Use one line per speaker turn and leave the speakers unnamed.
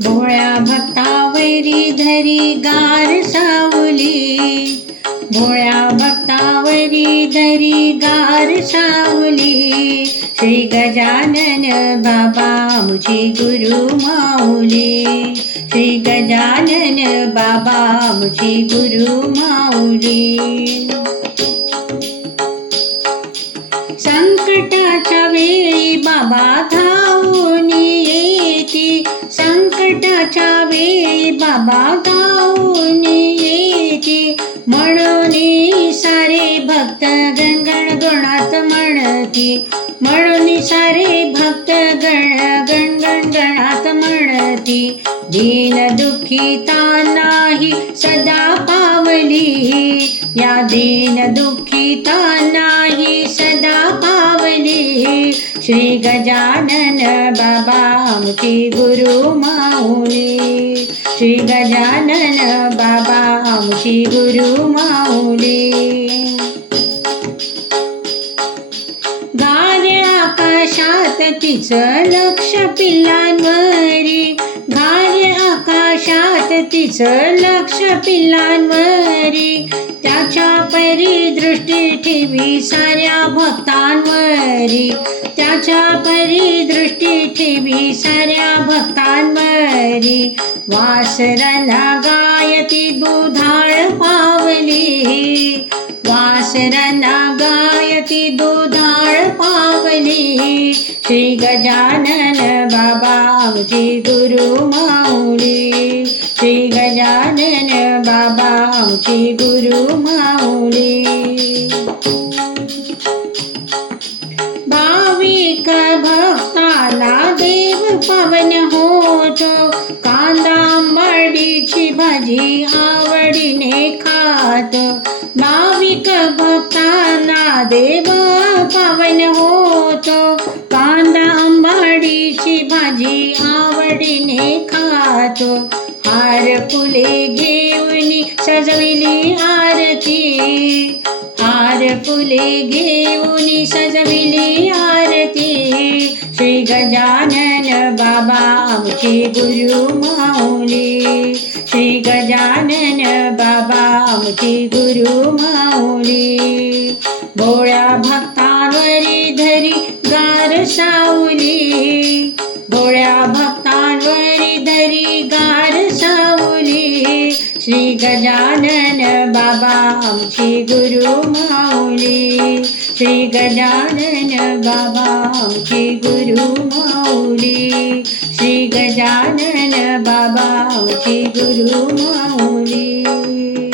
भोळ्या भक्तावरी धरी गार सावली. भोळ्या भक्तावरी धरी गार सावली. श्री गजानन बाबा मुझी गुरु माऊली. श्री गजानन बाबा मुझी गुरु माऊली. संकटाच्या वेळी बाबा गाऊन येते. म्हणून सारे भक्त गणगण गणात म्हणती. म्हणून सारे भक्त गण गणगण गणात म्हणती. दीन दुःखिता नाही सदा पावली. या दीन दुःखिता नाही माऊली श्री गजानन बाबा आमची गुरु माऊली। श्री गजानन बाबा आमची गुरु माऊली। गार आकाशात तिचं लक्ष पिल्लांवरी। गाय आकाशात तिचं लक्ष पिल्लांवरी। दृष्टी ठेवी साऱ्या भक्तांवरी. त्याच्या परी दृष्टी ठेवी साऱ्या भक्तांवरी. वासराला गायती दुधाळ पावली. वासराला गायती दुधाळ पावली. श्री गजानन बाबा गुरु माऊली श्री गजानन बाबा आमची गुरु माऊली. भाविक भक्ताला देव पवन होतो कांदा मडीची भाजी आवडीने खात. भाविक भक्ताला देव पावन होतो कांदा आंबाडीची भाजी आवडीने खात. हार फुले घेऊन सजविली आरती. हार फुले घेऊन सजविली आरती. श्री गजानन बाबा आमचे गुरु माऊली. श्री गजानन बाबा आमचे गुरु माऊली. भोळ्या भक्त श्री गजानन बाबा आमची गुरु माऊली श्री गजानन बाबा आमची गुरु माऊली श्री गजानन बाबा आमची गुरु माऊली